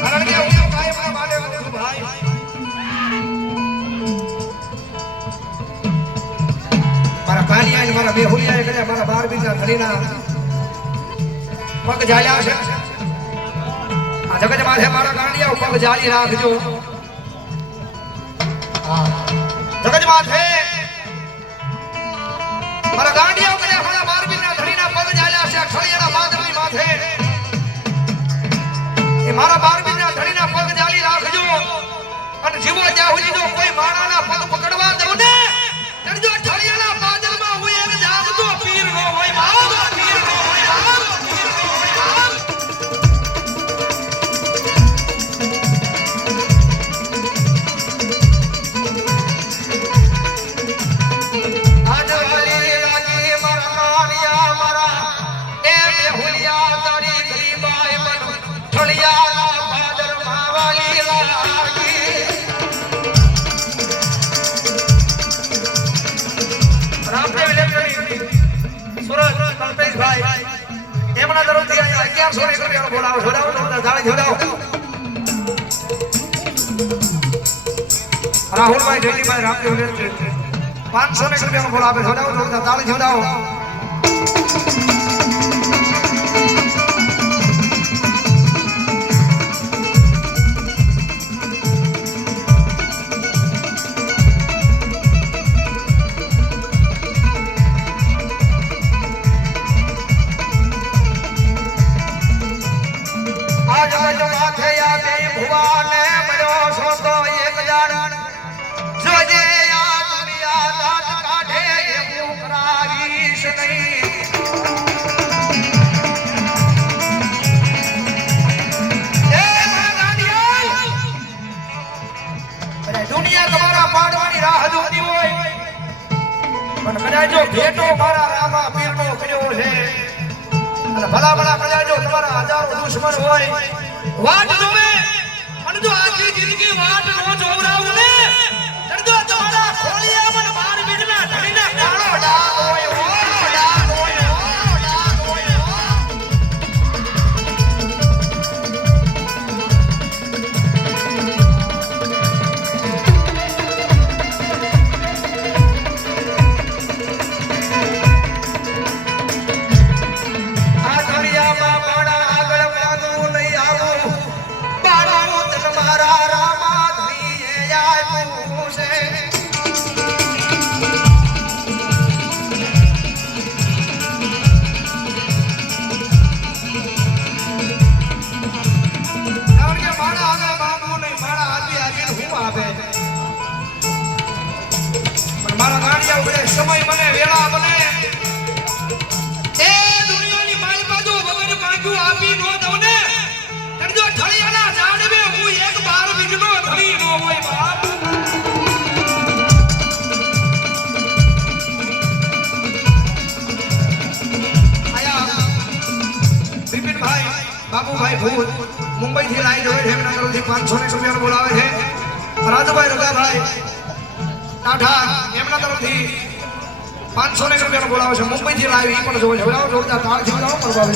કારણ કે હું ભાઈ મારા માટે કહું છું ભાઈ મારા કાલિયા અને મારા બેહુલિયા કર્યા મારા 12 બીજા ધરીના પગ જાળ્યા છે આ જગત માથે મારા કાલિયા પગ જાળી રાખજો જગત માથે મારા ગાંડિયા કર્યા મારા 12 બીજા ધરીના પગ જાળ્યા છે ખળિયાના માધવની માથે એ મારા 12 બીજા ધરીના પગ જાળી રાખજો અને જીવો ત્યાં સુધી જો કોઈ માણાના પગ પકડવા દઉં ને તરજો ખળિયાના માધવમાં હું એક જાગતો પીર નો હોય મારો પીર નો હોય મારો પીર નો હોય આજ વાલી લાગી મારા કાલિયા મારા એ બેહુલિયા તારી ગરીબાઈ બન ખળિયાના માધવમાં વાલી લાગી રામદેવ ઇલેક્ટ્રોનિક સુરત કલ્પેશભાઈ એમના તરફથી 1100 રૂપિયાનો બોલાવો જોડાવો જાળી જોડાવો રાહુલભાઈ જયદીપભાઈ રામદેવ ઇલેક્ટ્રોનિક 500 રૂપિયાનો બોલાવો જોડાવો જાળી જોડાવો જો ભેટો મારા રામા પીરનો કર્યો છે અને ભલા ભલા પ્રજા જો તમારા હજારો દુશ્મન હોય વાટ જોવે અને જો આખી જિંદગી વાટ નો જોવરાવું ને તરજો તમારા ખોલિયા મન માર બીજના ઢળીને કાળો ડાગ હોય ઓળો ડાગ હોય ઓળો ડાગ હોય મારા ગાડિયા ઉડે સમય બને વેળા બને એ દુનિયાની માલ બાજુ વગર માંગુ આપી નો દઉં ને તરજો ઠળિયાના ઝાડવે હું એક 12 બીજનો ધરી નો હોય બાપ આયા બિપિનભાઈ બાબુભાઈ ભૂત મુંબઈ થી લાઈ જોય છે એમના તરફથી 500 રૂપિયા બોલાવે છે રાજુભાઈ રગાભાઈ ટાઢા એમના તરફથી 500 રૂપિયાનો બોલાવે છે મુંબઈ થી લાવી પણ જોવો જોડાવો જોરદાર તાળ જોડાવો પર બાબુ